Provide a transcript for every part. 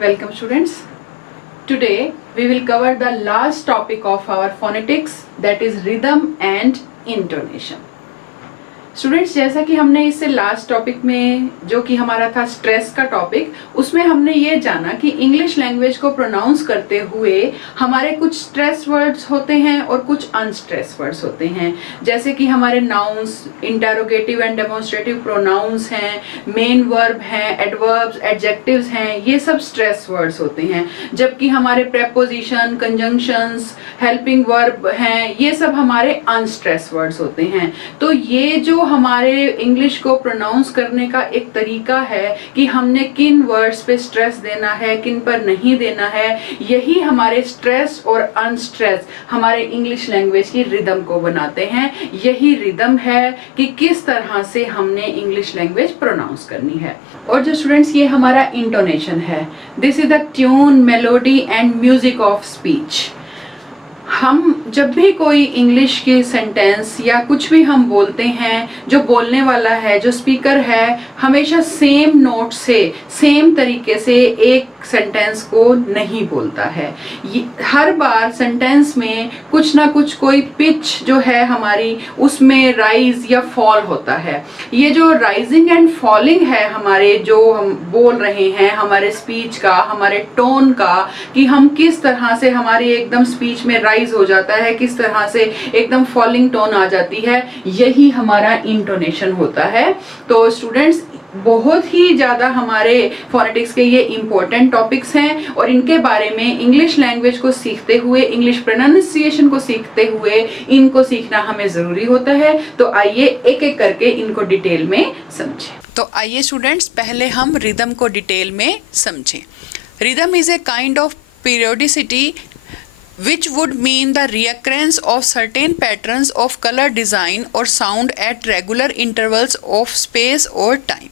Welcome students. Today we will cover the last topic of our phonetics, that is rhythm and intonation. Students, जैसा कि हमने इससे last topic में जो कि हमारा था स्ट्रेस का टॉपिक, उसमें हमने ये जाना कि इंग्लिश लैंग्वेज को प्रोनाउंस करते हुए हमारे कुछ स्ट्रेस वर्ड्स होते हैं और कुछ अनस्ट्रेस वर्ड्स होते हैं। जैसे कि हमारे nouns, interrogative and demonstrative pronouns हैं, मेन वर्ब हैं, एडवर्ब्स, एडजेक्टिव्स हैं, ये सब स्ट्रेस वर्ड्स होते हैं। जबकि हमारे प्रेपोजिशन, कंजंक्शंस, हेल्पिंग वर्ब हैं, ये सब हमारे अनस्ट्रेस वर्ड्स होते हैं। तो ये जो हमारे इंग्लिश को प्रोनाउंस करने का एक तरीका है कि हमने किन वर्ड्स पे स्ट्रेस देना है, किन पर नहीं देना है, यही हमारे स्ट्रेस और अनस्ट्रेस हमारे इंग्लिश लैंग्वेज की रिदम को बनाते हैं। यही रिदम है कि किस तरह से हमने इंग्लिश लैंग्वेज प्रोनाउंस करनी है। और जो स्टूडेंट्स, ये हमारा इंटोनेशन है। This is the tune, melody and music of speech. हम जब भी कोई इंग्लिश की सेंटेंस या कुछ भी हम बोलते हैं, जो बोलने वाला है, जो स्पीकर है, हमेशा सेम नोट से, सेम तरीके से एक सेंटेंस को नहीं बोलता है। हर बार सेंटेंस में कुछ ना कुछ कोई पिच जो है हमारी, उसमें राइज या फॉल होता है। ये जो राइजिंग एंड फॉलिंग है हमारे, जो हम बोल रहे हैं, हमारे स्पीच का, हमारे टोन का, कि हम किस तरह से हमारी एकदम स्पीच में राइज हो जाता है, किस तरह से एकदम फॉलिंग टोन आ जाती है, यही हमारा इंटोनेशन होता है। तो स्टूडेंट्स, बहुत ही ज़्यादा हमारे फोनेटिक्स के ये इम्पोर्टेंट टॉपिक्स हैं और इनके बारे में इंग्लिश लैंग्वेज को सीखते हुए, इंग्लिश प्रोनाउंसिएशन को सीखते हुए इनको सीखना हमें ज़रूरी होता है। तो आइए एक एक करके इनको डिटेल में समझें। तो आइए स्टूडेंट्स, पहले हम रिदम को डिटेल में समझें। Rhythm is a kind of periodicity which would mean the reoccurrence of certain patterns of color, design or sound at regular intervals of space or time.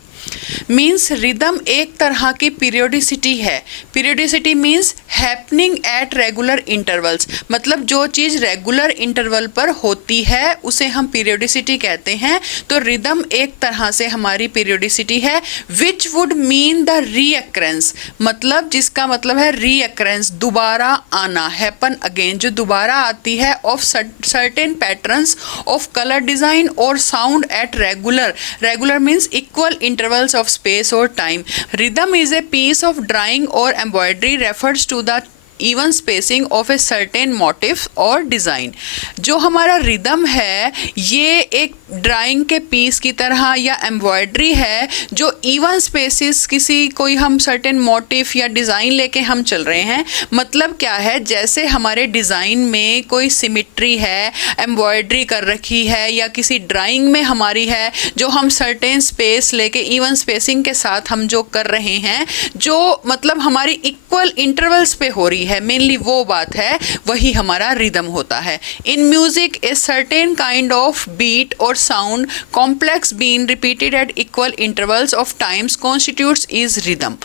Means rhythm एक तरह की periodicity है। Periodicity means happening at regular intervals, मतलब जो चीज़ regular interval पर होती है उसे हम पीरियोडिसिटी कहते हैं। तो रिदम एक तरह से हमारी पीरियोडिसिटी है। विच वुड मीन द रीअक्रेंस, मतलब जिसका मतलब है रीअक्रेंस, दोबारा आना, हैपन अगेन, जो दोबारा आती है, of certain patterns of colour, design और sound at regular means equal intervals of space or time. Rhythm is a piece of drawing or embroidery refers to the even spacing of a certain motif और design. जो हमारा rhythm है ये एक drawing के piece की तरह या एम्ब्रॉयडरी है, जो इवन स्पेसिस, किसी कोई हम सर्टेन मोटिफ या डिज़ाइन लेके हम चल रहे हैं। मतलब क्या है, जैसे हमारे डिज़ाइन में कोई सिमिट्री है, एम्ब्रॉयडरी कर रखी है, या किसी ड्राइंग में हमारी है, जो हम सर्टेन स्पेस लेके इवन स्पेसिंग के साथ हम जो कर रहे हैं, जो मतलब हमारी इक्वल इंटरवल्स पे हो रही है, मेनली वो बात है, वही हमारा रिदम होता है। In music a certain kind of beat और sound complex being repeated at equal intervals of times constitutes is rhythm.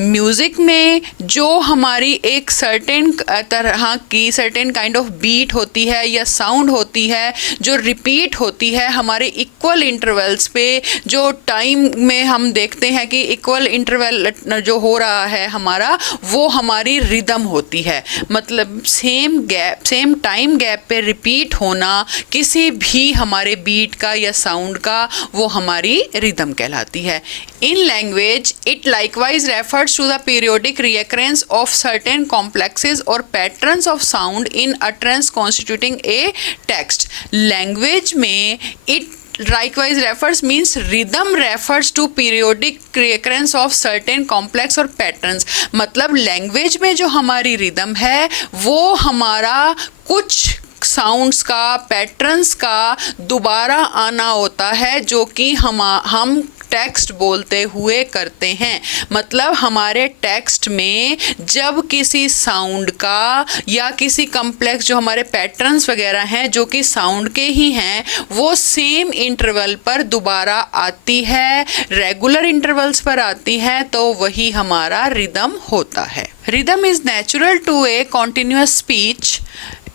Music में जो हमारी एक सर्टेन तरह की, सर्टेन काइंड ऑफ बीट होती है या साउंड होती है, जो रिपीट होती है हमारे इक्वल इंटरवल्स पे, जो टाइम में हम देखते हैं कि इक्वल इंटरवल जो हो रहा है हमारा, वो हमारी रिदम होती है। मतलब सेम टाइम गैप पे रिपीट होना किसी भी हमारे बीट का या साउंड का, वो हमारी रिदम कहलाती है। In language it likewise refers to the periodic recurrence of certain complexes और patterns of sound in utterance constituting a text. Language में it likewise refers means rhythm refers to periodic recurrence of certain complex और patterns। मतलब language में जो हमारी rhythm है वो हमारा कुछ साउंड्स का, पैटर्न्स का दोबारा आना होता है, जो कि हम टेक्स्ट बोलते हुए करते हैं। मतलब हमारे टेक्स्ट में जब किसी साउंड का या किसी कम्प्लेक्स, जो हमारे पैटर्न्स वगैरह हैं जो कि साउंड के ही हैं, वो सेम इंटरवल पर दोबारा आती है, रेगुलर इंटरवल्स पर आती है, तो वही हमारा रिदम होता है। Rhythm is natural to a continuous speech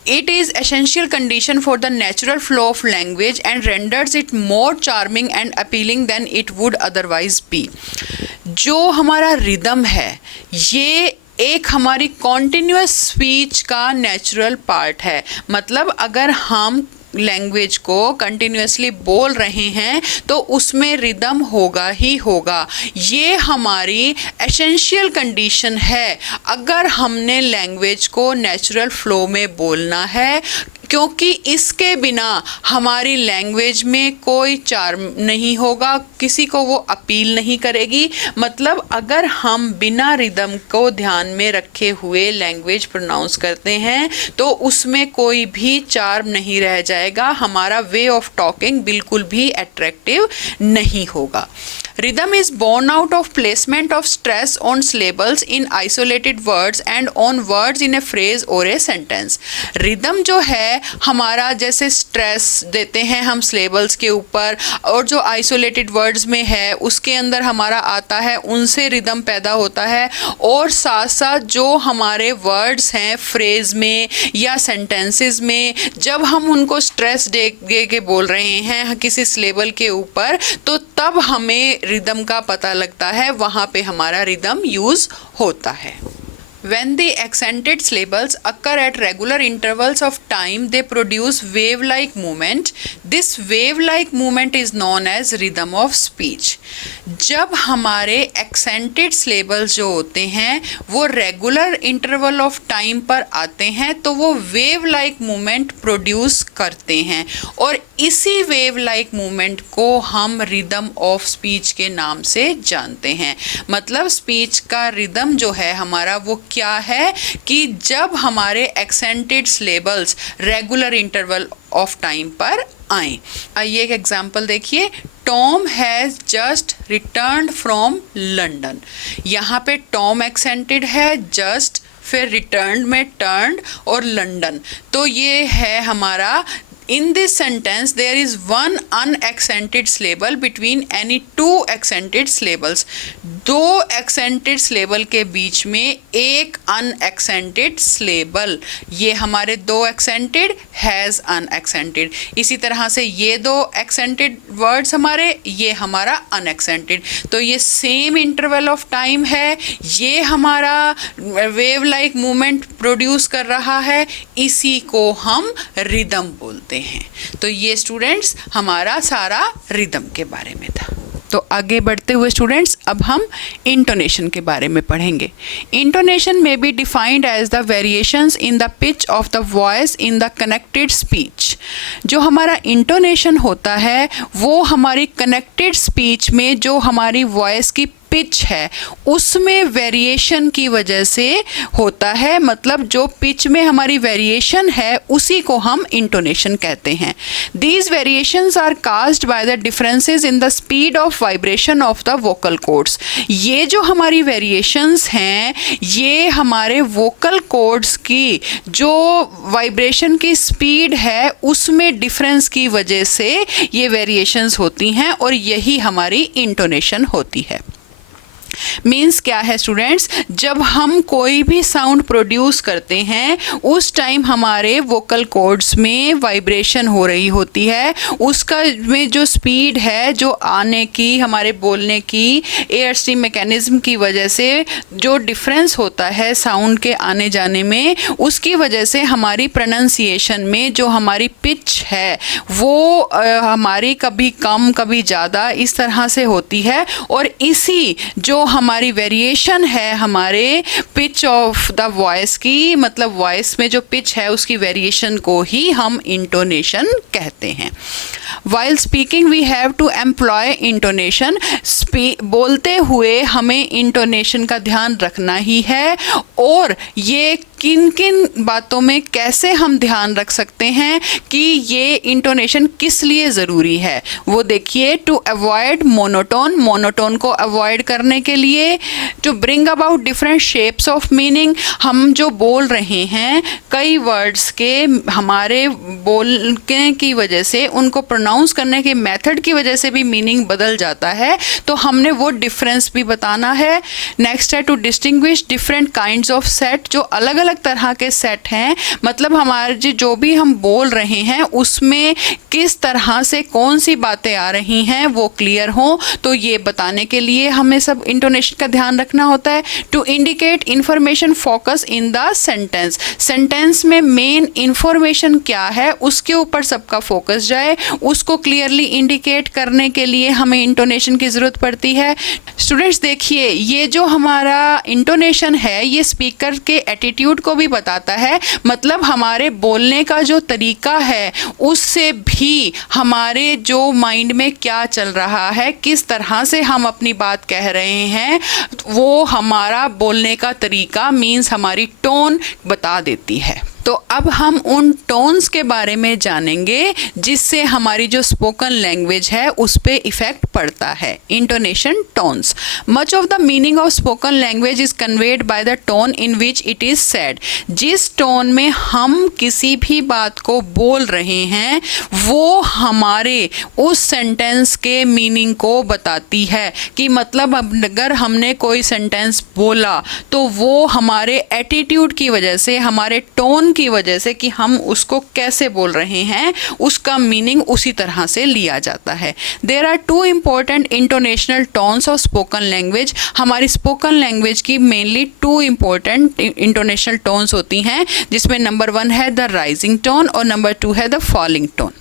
It is essential condition for the natural flow of language and renders it more charming and appealing than it would otherwise be. जो हमारा रिदम है ये एक हमारी continuous speech का natural part है. मतलब अगर हम लैंग्वेज को कंटिन्यूसली बोल रहे हैं तो उसमें रिदम होगा ही होगा. ये हमारी एसेंशियल कंडीशन है अगर हमने लैंग्वेज को नेचुरल फ्लो में बोलना है, क्योंकि इसके बिना हमारी लैंग्वेज में कोई चार्म नहीं होगा, किसी को वो अपील नहीं करेगी. मतलब अगर हम बिना रिदम को ध्यान में रखे हुए लैंग्वेज प्रोनाउंस करते हैं तो उसमें कोई भी चार्म नहीं रह जाएगा, हमारा वे ऑफ टॉकिंग बिल्कुल भी अट्रैक्टिव नहीं होगा. Rhythm is born out of placement of stress on syllables in isolated words and on words in a phrase or a sentence. Rhythm जो है हमारा, जैसे स्ट्रेस देते हैं हम syllables के ऊपर और जो isolated words में है उसके अंदर हमारा आता है, उनसे rhythm पैदा होता है. और साथ साथ जो हमारे words हैं phrase में या sentences में, जब हम उनको स्ट्रेस दे के बोल रहे हैं किसी syllable के ऊपर तो तब हमें रिदम का पता लगता है, वहाँ पे हमारा रिदम यूज होता है. When the accented syllables occur at regular intervals of time, they produce wave-like movement. This wave-like movement is known as rhythm of speech. जब हमारे accented syllables जो होते हैं वो regular interval of time पर आते हैं तो वो wave-like movement produce करते हैं और इसी wave-like movement को हम rhythm of speech के नाम से जानते हैं. मतलब speech का rhythm जो है हमारा वो क्या है कि जब हमारे accented syllables regular interval of time पर आए. आइए एक एग्जांपल देखिए. Tom has just returned from London. यहाँ पे टॉम एक्सेंटेड है, जस्ट, फिर रिटर्न्ड में टर्न्ड और लंदन. तो ये है हमारा. In this sentence, there is one unaccented syllable between any two accented syllables. दो accented syllable के बीच में एक unaccented syllable. ये हमारे दो accented, has unaccented. इसी तरह से ये दो accented words हमारे, ये हमारा unaccented. तो ये same interval of time है, ये हमारा wave like movement produce कर रहा है, इसी को हम rhythm बोलते हैं. तो ये स्टूडेंट्स हमारा सारा रिदम के बारे में था. तो आगे बढ़ते हुए स्टूडेंट्स अब हम इंटोनेशन के बारे में पढ़ेंगे. इंटोनेशन में be defined as the variations in the pitch of the voice in the connected speech. जो हमारा इंटोनेशन होता है वो हमारी कनेक्टेड स्पीच में जो हमारी वॉइस की पिच है उसमें वेरिएशन की वजह से होता है. मतलब जो पिच में हमारी वेरिएशन है उसी को हम इंटोनेशन कहते हैं. These variations are caused by the differences in the speed of vibration of the vocal cords. ये जो हमारी वेरिएशंस हैं ये हमारे वोकल कॉर्ड्स की जो वाइब्रेशन की स्पीड है उसमें डिफरेंस की वजह से ये वेरिएशंस होती हैं और यही हमारी इंटोनेशन होती है. मीन्स क्या है स्टूडेंट्स, जब हम कोई भी साउंड प्रोड्यूस करते हैं उस टाइम हमारे वोकल कॉर्ड्स में वाइब्रेशन हो रही होती है. उसका में जो स्पीड है जो आने की हमारे बोलने की एयर स्ट्रीम मैकेनिज्म की वजह से जो डिफरेंस होता है साउंड के आने जाने में, उसकी वजह से हमारी प्रोनाउंसिएशन में जो हमारी पिच है वो हमारी कभी कम कभी ज़्यादा इस तरह से होती है. और इसी जो हमारी वेरिएशन है हमारे पिच ऑफ द वॉइस की, मतलब वॉइस में जो पिच है उसकी वेरिएशन को ही हम इंटोनेशन कहते हैं. While speaking we have to employ intonation. बोलते हुए हमें इंटोनेशन का ध्यान रखना ही है. और ये किन किन बातों में कैसे हम ध्यान रख सकते हैं कि ये इंटोनेशन किस लिए ज़रूरी है वो देखिए. To avoid monotone. मोनोटोन को अवॉइड करने के के लिए to bring about different shapes of meaning. हम जो बोल रहे हैं कई वर्ड्स के हमारे बोलने की वजह से, उनको प्रोनाउंस करने के मेथड की वजह से भी मीनिंग बदल जाता है, तो हमने वो डिफरेंस भी बताना है। नेक्स्ट है to distinguish different kinds of set, जो अलग अलग तरह के सेट हैं, मतलब हमारे जो भी हम बोल रहे हैं उसमें किस तरह से कौन सी बातें आ रही हैं वो क्लियर हो, तो ये बताने के लिए हमें सब इंटोनेशन का ध्यान रखना होता है। To indicate information focus in the sentence, sentence में मेन इंफॉर्मेशन क्या है उसके ऊपर सबका फोकस जाए, उसको क्लियरली इंडिकेट करने के लिए हमें इंटोनेशन की ज़रूरत पड़ती है। स्टूडेंट्स देखिए, ये जो हमारा इंटोनेशन है ये स्पीकर के एटीट्यूड को भी बताता है, मतलब हमारे बोलने का जो तरीका है उससे भी हमारे जो माइंड में क्या चल रहा है, किस तरह से हम अपनी बात कह रहे हैं, वो हमारा बोलने का तरीका मीन्स हमारी टोन बता देती है। तो अब हम उन टोन्स के बारे में जानेंगे जिससे हमारी जो स्पोकन लैंग्वेज है उस पे इफ़ेक्ट पड़ता है। Intonation tones, much of the meaning of spoken language is conveyed by the tone in which it is said. जिस टोन में हम किसी भी बात को बोल रहे हैं वो हमारे उस सेंटेंस के मीनिंग को बताती है, कि मतलब अगर हमने कोई सेंटेंस बोला तो वो हमारे एटीट्यूड की वजह से, हमारे टोन की वजह से कि हम उसको कैसे बोल रहे हैं, उसका मीनिंग उसी तरह से लिया जाता है। There are two important intonational tones of spoken language. हमारी स्पोकन लैंग्वेज की mainly two important intonational tones होती हैं, जिसमें नंबर 1 है द राइजिंग टोन और नंबर 2 है the falling tone.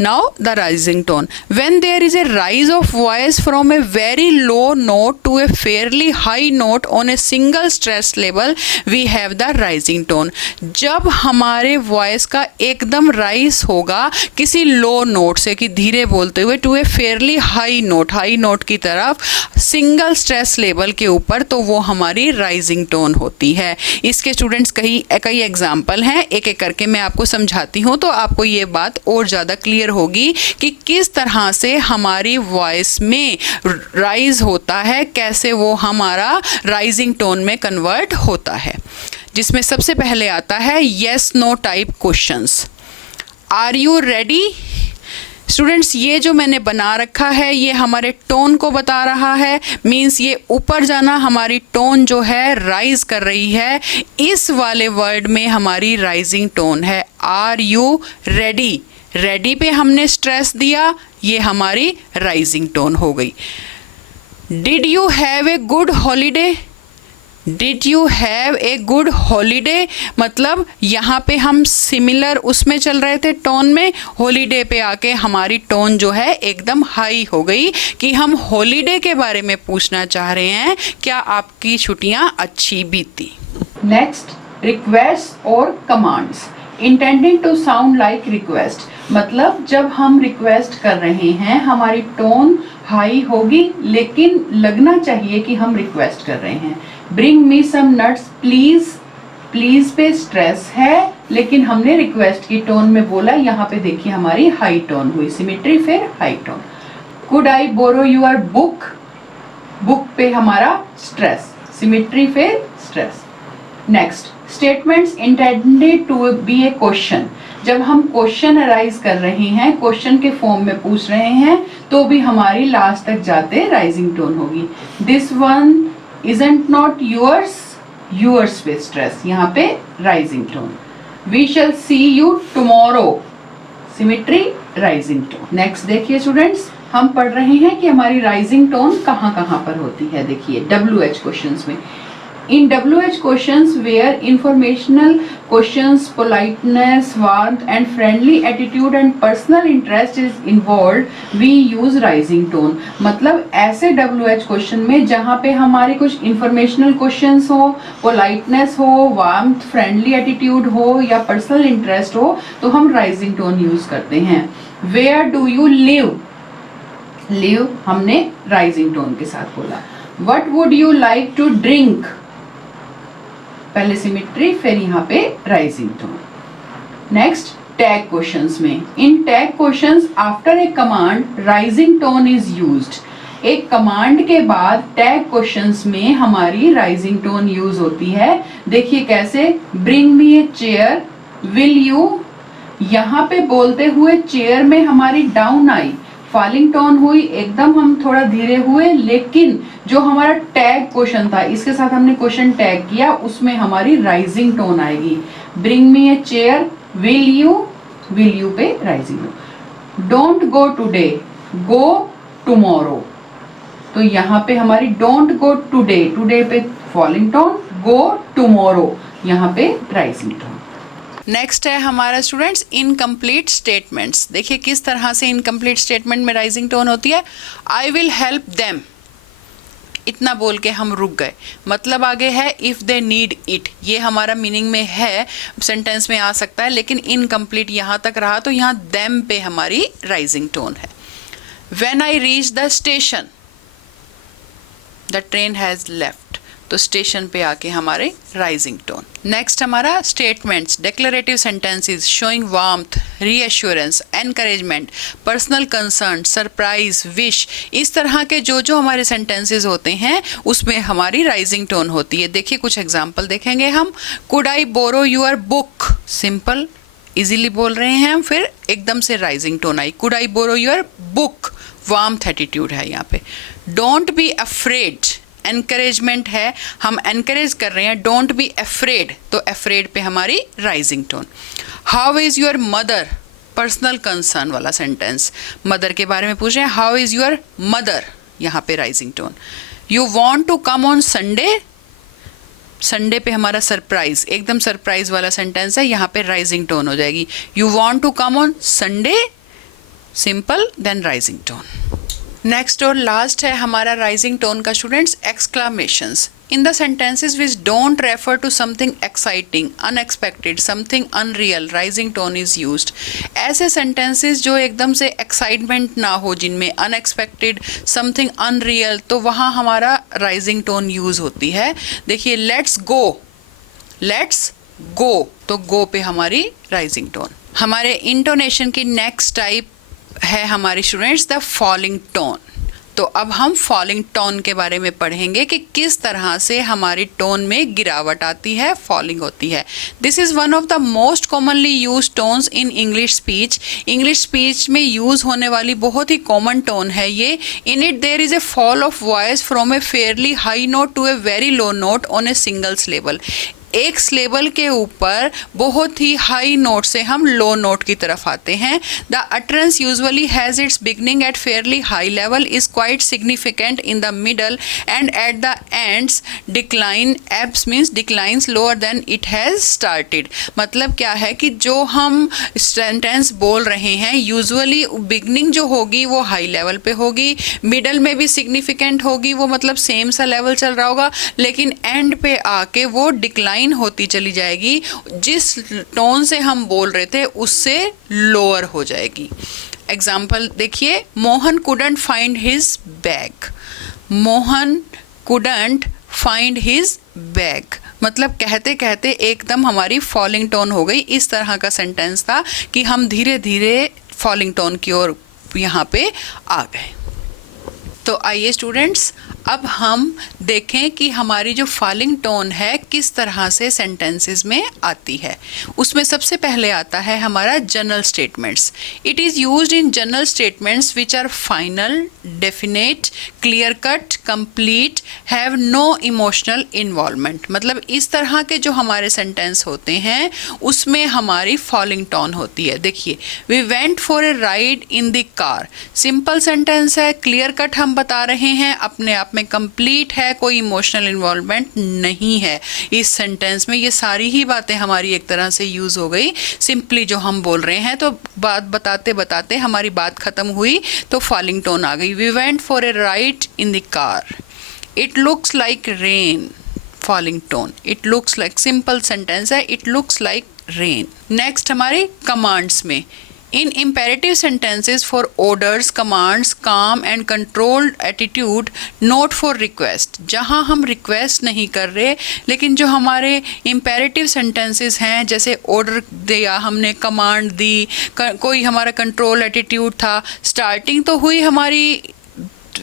Now the rising tone. When there is a rise of voice from a very low note to a fairly high note on a single stress level, we have the rising tone. जब हमारे voice का एकदम rise होगा किसी लो note से, कि धीरे बोलते हुए, to a fairly high note, high note की तरफ सिंगल स्ट्रेस लेवल के ऊपर, तो वो हमारी राइजिंग टोन होती है। इसके स्टूडेंट्स कई एग्जाम्पल हैं, एक एक करके मैं आपको समझाती हूँ, तो आपको ये बात और ज़्यादा क्लियर होगी कि किस तरह से हमारी वॉइस में राइज होता है, कैसे वो हमारा राइजिंग टोन में कन्वर्ट होता है। जिसमें सबसे पहले आता है yes no type questions. Are you ready? Students, ये जो मैंने बना रखा है ये हमारे टोन को बता रहा है, मीन्स ये ऊपर जाना, हमारी टोन जो है राइज कर रही है। इस वाले वर्ड में हमारी राइजिंग टोन है। Are you ready? रेडी पे हमने स्ट्रेस दिया, ये हमारी राइजिंग टोन हो गई। Did you have a good holiday? Did you have a good holiday, मतलब यहाँ पे हम सिमिलर उसमें चल रहे थे टोन में, हॉलीडे पे आके हमारी टोन जो है एकदम हाई हो गई कि हम हॉलीडे के बारे में पूछना चाह रहे हैं, क्या आपकी छुट्टियाँ अच्छी बीती। नेक्स्ट, रिक्वेस्ट और commands. Intending to sound like request, मतलब जब हम रिक्वेस्ट कर रहे हैं हमारी टोन हाई होगी लेकिन लगना चाहिए कि हम रिक्वेस्ट कर रहे हैं। Bring me some nuts please, please पे स्ट्रेस है लेकिन हमने रिक्वेस्ट की टोन में बोला, यहाँ पे देखिए हमारी हाई टोन हुई, सिमेट्री फिर high tone. Could I borrow your book? Book पे हमारा स्ट्रेस, सिमेट्री फिर stress. Next, statements intended to be a question. जब हम क्वेश्चन अराइज कर रहे हैं, क्वेश्चन के फॉर्म में पूछ रहे हैं, तो भी हमारी लास्ट तक जाते राइजिंग टोन होगी। This one isn't not yours, yours पे स्ट्रेस, यहाँ पे rising tone. We shall see you tomorrow, symmetry rising tone. Next देखिए स्टूडेंट्स, हम पढ़ रहे हैं कि हमारी राइजिंग टोन कहाँ कहाँ पर होती है। देखिए WH क्वेश्चंस में, in WH questions where informational questions, politeness, warmth and friendly attitude and personal interest is involved, we use rising tone। मतलब ऐसे WH question में जहाँ पे हमारे कुछ informational questions हो, politeness हो, warmth, friendly attitude हो या personal interest हो, तो हम rising tone use करते हैं। Where do you live? Live हमने rising tone के साथ बोला। What would you like to drink? पहले सिमेट्री फिर यहाँ पे rising tone. Next, tag questions में, in tag questions after a command rising tone is used. एक कमांड के बाद टैग क्वेश्चंस में हमारी राइजिंग टोन यूज होती है। देखिए कैसे, bring me a chair, will you. यहाँ पे बोलते हुए चेयर में हमारी डाउन आई, फॉलिंग टोन हुई, एकदम हम थोड़ा धीरे हुए, लेकिन जो हमारा टैग क्वेश्चन था, इसके साथ हमने क्वेश्चन टैग किया, उसमें हमारी राइजिंग टोन आएगी। Bring me a chair, will you पे rising tone. Don't go today, go tomorrow. तो यहाँ पे हमारी डोंट गो टुडे, टुडे पे फॉलिंग टोन, गो टुमारो यहाँ पे राइजिंग टोन। नेक्स्ट है हमारा स्टूडेंट्स इनकम्प्लीट स्टेटमेंट्स। देखिए किस तरह से इनकम्प्लीट स्टेटमेंट में राइजिंग टोन होती है। आई विल हेल्प देम, इतना बोल के हम रुक गए, मतलब आगे है इफ़ दे नीड इट। ये हमारा मीनिंग में है, सेंटेंस में आ सकता है, लेकिन इनकम्प्लीट यहाँ तक रहा तो यहाँ देम पे हमारी राइजिंग टोन है। When I reach the station, the train has left, तो स्टेशन पे आके हमारे राइजिंग टोन। नेक्स्ट हमारा statements, declarative sentences showing warmth, reassurance, encouragement, personal concern, surprise, wish, इस तरह के जो हमारे सेंटेंसेस होते हैं उसमें हमारी राइजिंग टोन होती है। देखिए कुछ एग्जांपल देखेंगे हम। Could I borrow your book, simple easily बोल रहे हैं हम, फिर एकदम से राइजिंग टोन आई, could I borrow your book, warmth attitude है यहाँ पे। डोंट बी अफ्रेड, एनकरेजमेंट है, हम एनकरेज कर रहे हैं, डोंट बी अफ्रेड, तो अफ्रेड पे हमारी rising tone. How is your mother, personal concern वाला सेंटेंस, मदर के बारे में पूछ रहे हैं, हाउ इज़ योर मदर, यहाँ पे rising tone. You want to come on Sunday, Sunday पे हमारा सरप्राइज, एकदम सरप्राइज वाला सेंटेंस है, यहाँ पे राइजिंग टोन हो जाएगी। You want to come on Sunday, simple, then rising tone. Next और लास्ट है हमारा राइजिंग टोन का students, exclamations. In the sentences which don't refer to something exciting, unexpected, something unreal, rising tone is used. ऐसे sentences जो एकदम से excitement ना हो, जिनमें अनएक्सपेक्टेड, समथिंग अनरियल, तो वहाँ हमारा राइजिंग टोन यूज होती है। देखिए लेट्स गो, लेट्स गो, तो गो पे हमारी राइजिंग टोन। हमारे इंटोनेशन की नेक्स्ट टाइप है हमारी स्टूडेंट्स द फॉलिंग टोन। तो अब हम फॉलिंग टोन के बारे में पढ़ेंगे कि किस तरह से हमारी टोन में गिरावट आती है, फॉलिंग होती है। This is one of the most commonly use tones in English speech. English speech में यूज़ होने वाली बहुत ही कॉमन टोन है ये। In it there is a fall of voice from a fairly high note to a very low note on a single syllable. एक syllable के ऊपर बहुत ही हाई नोट से हम लो नोट की तरफ आते हैं। The utterance usually has its beginning eight fairly high level, is quite significant in the middle and at the ends decline, abs means declines lower than it has started. मतलब क्या है कि जो हम सेंटेंस बोल रहे हैं यूजुअली बिगनिंग जो होगी वो हाई लेवल पे होगी, मिडल में भी सिग्निफिकेंट होगी, वो मतलब सेम सा लेवल चल रहा होगा, लेकिन एंड पे आके वो डिक्लाइन होती चली जाएगी, जिस टोन से हम बोल रहे थे उससे लोअर हो जाएगी। एग्जाम्पल देखिए, Mohan couldn't find his bag, Mohan couldn't find his bag, मतलब कहते कहते एकदम हमारी फॉलिंग टोन हो गई। इस तरह का सेंटेंस था कि हम धीरे धीरे फॉलिंग टोन की ओर यहाँ पे आ गए। तो आइए स्टूडेंट्स अब हम देखें कि हमारी जो फॉलिंग टोन है किस तरह से सेंटेंसेस में आती है। उसमें सबसे पहले आता है हमारा general statements. It is used in general statements which are final, definite, clear cut, complete, have no emotional involvement. मतलब इस तरह के जो हमारे सेंटेंस होते हैं उसमें हमारी फॉलिंग टोन होती है। देखिए, we went for a ride in the car, simple sentence है, क्लियर कट हम बता रहे हैं, अपने आप में कंप्लीट है, कोई इमोशनल इन्वॉल्वमेंट नहीं है इस सेंटेंस में। ये सारी ही बातें हमारी एक तरह से यूज हो गई, सिंपली जो हम बोल रहे हैं। तो बात बताते बताते हमारी बात खत्म हुई तो फॉलिंग टोन आ गई। We went for a ride in the car, it looks like rain, falling tone. It looks like, simple sentence है, it looks like rain. Next हमारे कमांड्स में, in imperative sentences for orders, commands, calm and controlled attitude, not for request. जहाँ हम request नहीं कर रहे, लेकिन जो हमारे इम्पेरेटिव सेंटेंसेस हैं, जैसे ऑर्डर दिया हमने, कमांड दी, कोई हमारा कंट्रोल एटीट्यूड था, स्टार्टिंग तो हुई हमारी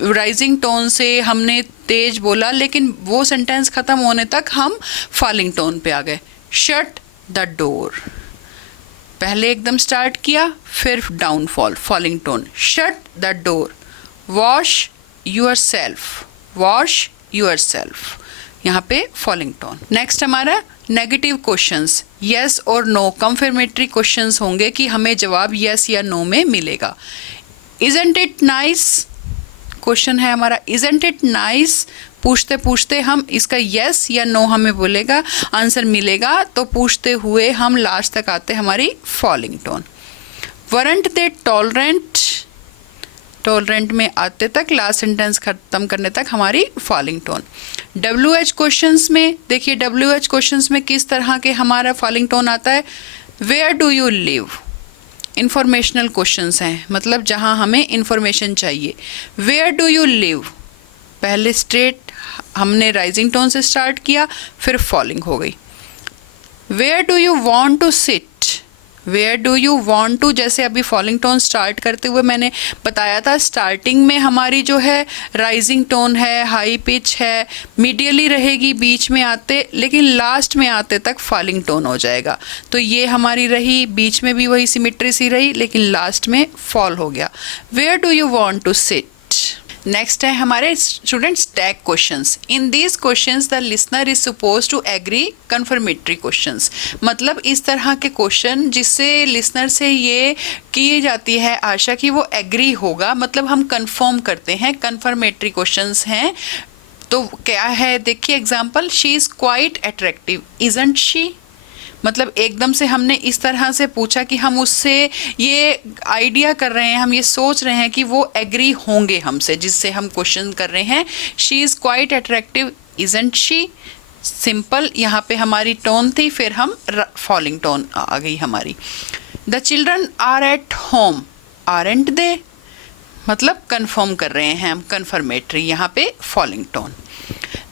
राइजिंग टोन से हमने तेज बोला, लेकिन वो सेंटेंस खत्म होने तक हम फॉलिंग टोन पे आ गए। शट द डोर, पहले एकदम स्टार्ट किया, फिर downfall, falling tone. Shut the door. Wash yourself, wash yourself, यहाँ पे फॉलिंग टोन। नेक्स्ट हमारा नेगेटिव क्वेश्चंस, यस और नो, कंफर्मेटरी क्वेश्चंस होंगे कि हमें जवाब यस या नो में मिलेगा। इजंट इट नाइस क्वेश्चन है हमारा, इजंट इट नाइस, पूछते पूछते हम इसका यस या नो हमें बोलेगा, आंसर मिलेगा, तो पूछते हुए हम लास्ट तक आते हमारी फॉलिंग टोन। वरंट दे टॉलरेंट, टॉलरेंट में आते तक लास्ट सेंटेंस खत्म करने तक हमारी फॉलिंग टोन। WH क्वेश्चंस में देखिए, WH क्वेश्चंस में किस तरह के हमारा फॉलिंग टोन आता है। Where do you live, informational questions हैं, मतलब जहां हमें इंफॉर्मेशन चाहिए। वेयर डू यू लिव, पहले स्ट्रेट हमने राइजिंग टोन से स्टार्ट किया, फिर फॉलिंग हो गई। Where do you want to sit, where do you want to, जैसे अभी फॉलिंग टोन स्टार्ट करते हुए मैंने बताया था, स्टार्टिंग में हमारी जो है राइजिंग टोन है, हाई पिच है, मीडियली रहेगी बीच में आते, लेकिन लास्ट में आते तक फॉलिंग टोन हो जाएगा। तो ये हमारी रही, बीच में भी वही सिमेट्री सी रही, लेकिन लास्ट में फॉल हो गया। Where do you want to sit. Next है हमारे students tag questions. In these questions the listener is suppose to agree confirmatory questions, मतलब इस तरह के क्वेश्चन जिससे लिसनर से ये की जाती है आशा कि वो एग्री होगा, मतलब हम कंफर्म करते हैं, कन्फर्मेटरी क्वेश्चंस हैं। तो क्या है देखिए example, she is quite attractive, isn't she, मतलब एकदम से हमने इस तरह से पूछा कि हम उससे ये आइडिया कर रहे हैं, हम ये सोच रहे हैं कि वो एग्री होंगे हमसे, जिससे हम क्वेश्चन कर रहे हैं। She is quite attractive, isn't she, simple, यहाँ पे हमारी टोन थी, फिर हम फॉलिंग टोन आ गई हमारी। The children are at home, aren't they, मतलब कंफर्म कर रहे हैं हम, कंफर्मेटरी, यहाँ पे फॉलिंग टोन।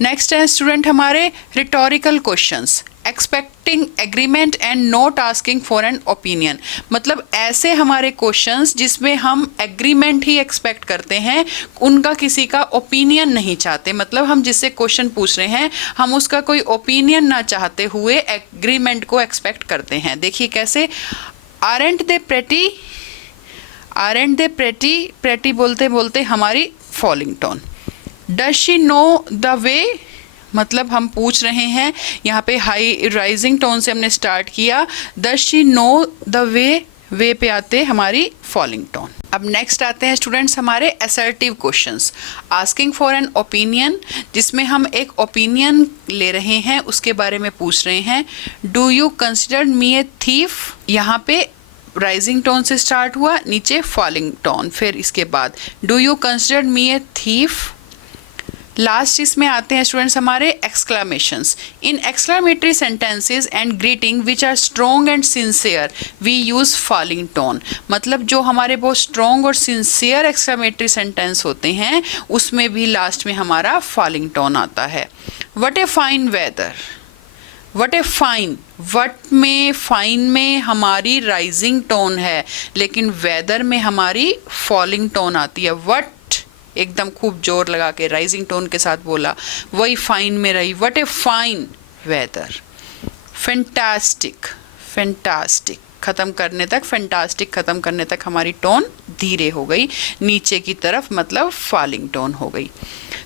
नेक्स्ट है स्टूडेंट हमारे rhetorical questions, expecting agreement and not asking for an opinion, मतलब ऐसे हमारे क्वेश्चंस जिसमें हम एग्रीमेंट ही एक्सपेक्ट करते हैं, उनका किसी का ओपिनियन नहीं चाहते, मतलब हम जिससे क्वेश्चन पूछ रहे हैं हम उसका कोई ओपिनियन ना चाहते हुए एग्रीमेंट को एक्सपेक्ट करते हैं। देखिए कैसे, आरंट दे प्रेटी, आरंट दे प्रेटी, प्रेटी बोलते बोलते हमारी falling tone. Does she know the वे, मतलब हम पूछ रहे हैं, यहाँ पे हाई राइजिंग टोन से हमने स्टार्ट किया, does she know the way, way पे आते हमारी फॉलिंग टोन। अब नेक्स्ट आते हैं स्टूडेंट्स हमारे assertive questions, asking for an opinion, जिसमें हम एक ओपिनियन ले रहे हैं, उसके बारे में पूछ रहे हैं। Do you consider me a thief, यहाँ पे राइजिंग टोन से स्टार्ट हुआ, नीचे फॉलिंग टोन, फिर इसके बाद do you consider me a thief. Last इसमें आते हैं स्टूडेंट्स हमारे exclamations. In exclamatory sentences and greeting which are strong and sincere we use falling tone, मतलब जो हमारे बहुत स्ट्रॉन्ग और सिंसियर एक्सक्लामेटरी सेंटेंस होते हैं उसमें भी लास्ट में हमारा फॉलिंग टोन आता है। What a fine weather, what a fine, what में फाइन में हमारी राइजिंग टोन है, लेकिन वेदर में हमारी फॉलिंग टोन आती है। वट एकदम खूब जोर लगा के राइजिंग टोन के साथ बोला, वही फाइन में रही, what a fine weather. Fantastic, fantastic ख़त्म करने तक, फैंटास्टिक ख़त्म करने तक हमारी टोन धीरे हो गई, नीचे की तरफ, मतलब फॉलिंग टोन हो गई।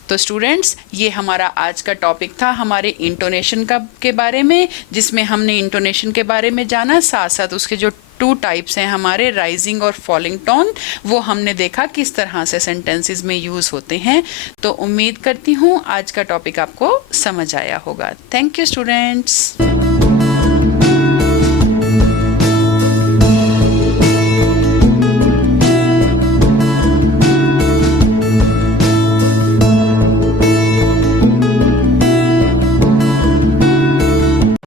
तो स्टूडेंट्स ये हमारा आज का टॉपिक था हमारे इंटोनेशन का के बारे में, जिसमें हमने इंटोनेशन के बारे में जाना, साथ साथ उसके जो 2 टाइप्स हैं हमारे राइजिंग और फॉलिंग टोन, वो हमने देखा किस तरह से सेंटेंसेस में यूज़ होते हैं। तो उम्मीद करती हूँ आज का टॉपिक आपको समझ आया होगा। Thank you students.